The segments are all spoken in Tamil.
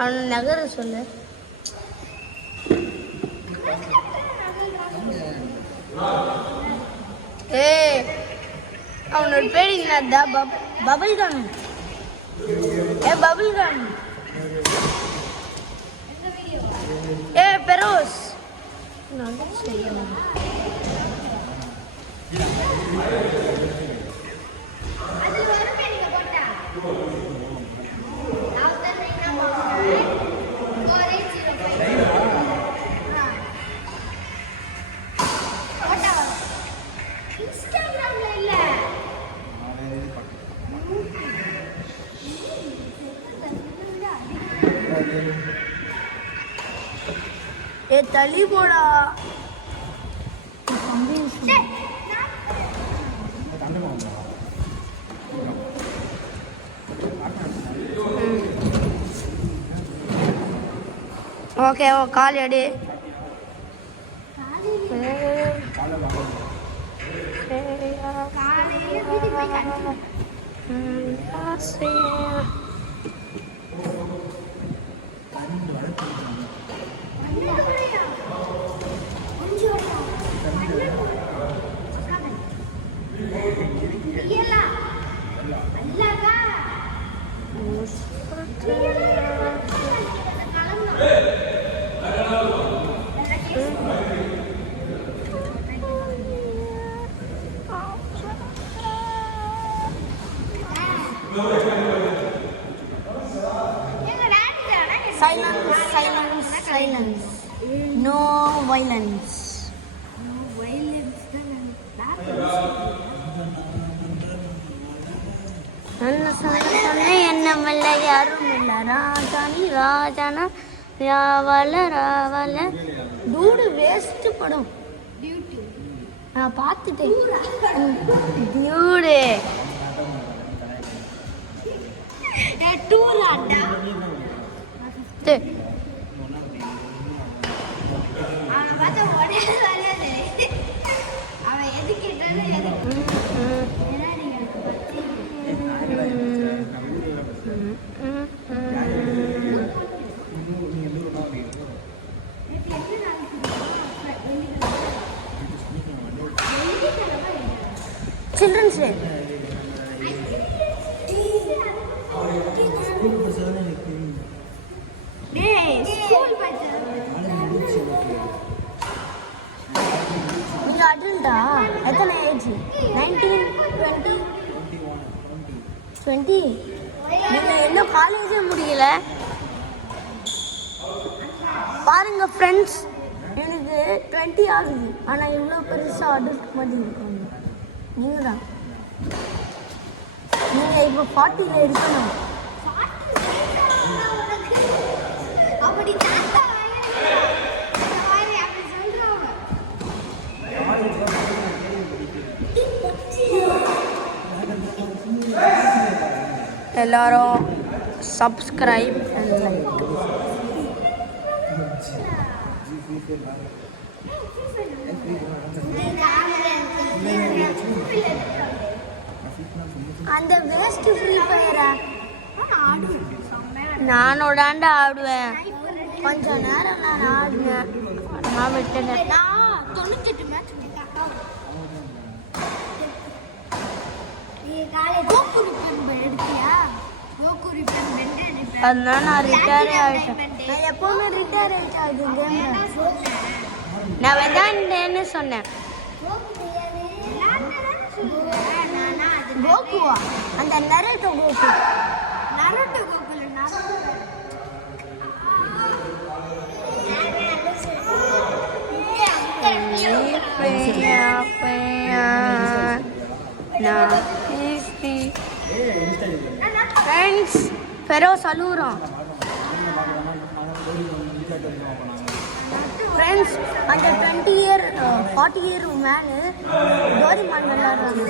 அவன் நகர சொல்லு. ஏய் அவனோட பேர் என்னடா? Bubble gum. Bubble gum. Feroz நான் செய்யணும். தள்ளி போடா. ஓகே கால் எடு. Silence. No violence. என்னமல்ல யாரும் இல்ல ராஜானி ராஜானா ராவல ராவல. டூடு வேஸ்ட் படம். நான் பார்த்துட்டேன். டியூடு டூராடா. Children's Day. நீங்க அடல்ட்டா? எத்தனை ஏஜ்? 19, 20, 20. நீங்க இன்னும் காலேஜே முடியல. பாருங்க ஃப்ரெண்ட்ஸ், எனக்கு 20 ஆகுது. ஆனால் இவ்வளோ பெருசாக அடல்ட் மாதிரி இருக்காங்க. நீங்கள் தான். நீங்கள் இப்போ 40ல் இருக்கணும். எல்லாரும் சப்ஸ்கிரைப் அண்ட் லைக். அந்த வேஸ்ட் ஃப்ரீ ஃபயரா நானோடாண்டா ஆடுவேன். கொஞ்ச நேரம் நான் ஆடினேன். நான் விட்டேன். 98 மேட்ச் அதனால நான் ரிட்டையர் ஆகிட்டேன். நான் எப்பவுமே ரிட்டையர் ஆகிட்டேன். நான் வேண்டான்னு சொன்னேன். கோகுவா? அந்த நருட்டோ கோகு. நருட்டோ கோகுல ஃப்ரெண்ட்ஸ் ஃபெரோஸ் அழுகுறான். ஃப்ரெண்ட்ஸ் அந்த 20 இயர் 40 இயர் மேனு டோரிமான் விளையாடுறாங்க.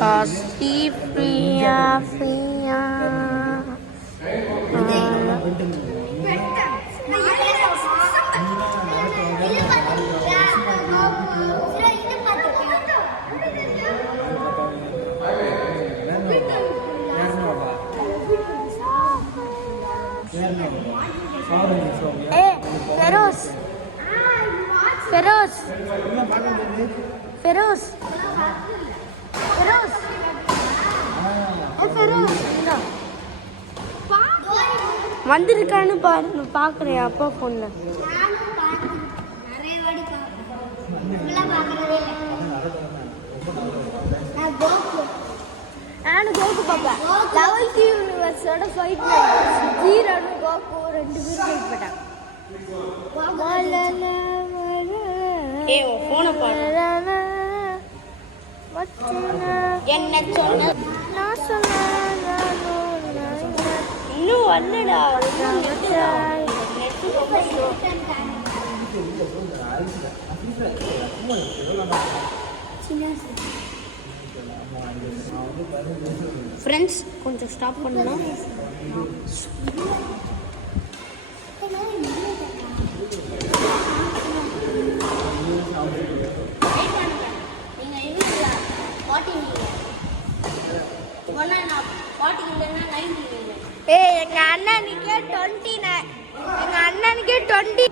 காசி பிரியா பிரியா ஏ ஃபெரோஸ் ஃபெரோஸ் ஃபெரோஸ் ஃபெரோஸ் ஏ ஃபெரோஸ் இந்தா வந்திருக்கான்னு பாரு பார்க்குறேன் அப்பா ஃபோனில். நானும் கோகு பார்ப்பேன். 11th யூனிவர்ஸோட ஃபைட் ஜீரோன்னு கோகு 2 பேரும் ஃபைட் பண்ணாங்க. என்ன சொன்ன நான் சொன்னேன் இன்னும் வரலடா. ஃப்ரெண்ட்ஸ் கொஞ்சம் ஸ்டாப் பண்ணலாம். எங்க அண்ணனுக்கே 29. எங்க அண்ணனுக்கே 20.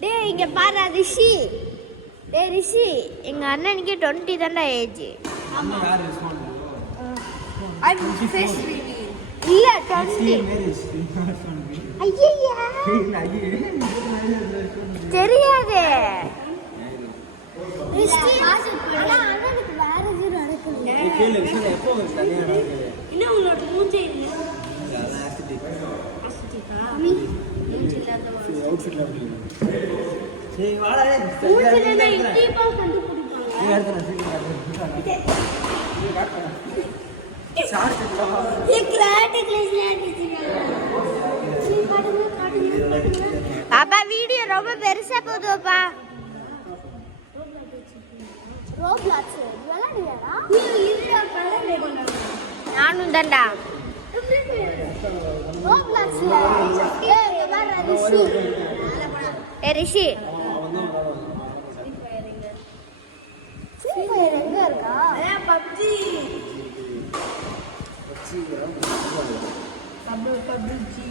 டேய் இங்க பாரு ரிஷி. டேய் ரிஷி எங்க அண்ணனுக்கே 20 தான்டா ஏஜ். ஆமா இல்ல 20. ஐயா தெரியாது. அண்ணனுக்கு வேற எதுவும் நடக்கல. இன்னும் உங்களோட மூஞ்சே இல்லை. அப்பா வீடியோ ரொம்ப பெருசா போகுதுப்பா. நானும் தான்டா. ரிஷி எங்க இருக்கா? பப்ஜி பபுஜி